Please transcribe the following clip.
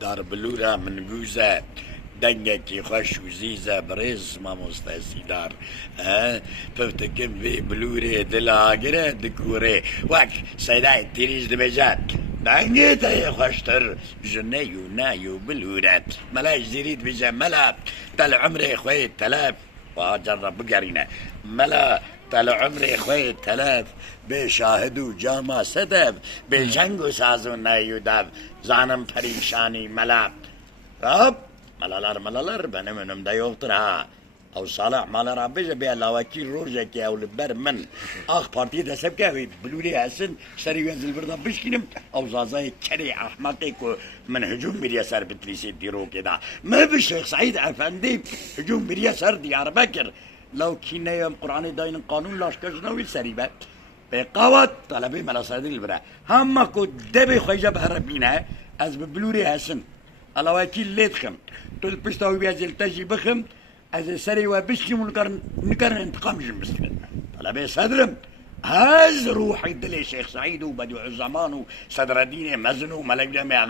دار بلورا من گوزه دنگکی خوش و زیزه بریز ما مستحسیدار پفتکم وی بلوره دلاغره دکوره وک سیدای تیریز دبجد دنگی تای خوشتر جنه یو نایو بلورت ملاش زیرید بجه ملا تل عمر خوی تلف و جرب بگرینه ملا تل عمر خوی تلف به شاهد و جاما صدف به جنگ و سازو نایو دف زانم پریشانی ملا رب ملالر benim önümde yoktur ha. او صالح مال ربيجه بيا لاوكيل روجك يا ولبر من اخ بارتي دسب كاوي بلوري حسن سري ينزل بردا بشكنم او زازاي كري احمقك من هجوم باليسار بتليسي ديرو كده ما بالشيخ سعيد افندي هجوم باليسار ديار بكر لو كنا يوم قران داين قانون لاشكشنا ويسريبه بقوت طلبي ملا صديق البرا هم كو دبي خوجه بهربينه از بلوري حسن الاوكيل ليتخم تل بيستوي بيازل تجي بخم از سری و بشیم نکرن انتقام جمسكن طلبه صدرم هز روحي دل شيخ سعيد وبديع الزمان وصدر الدين مزن وملك جامع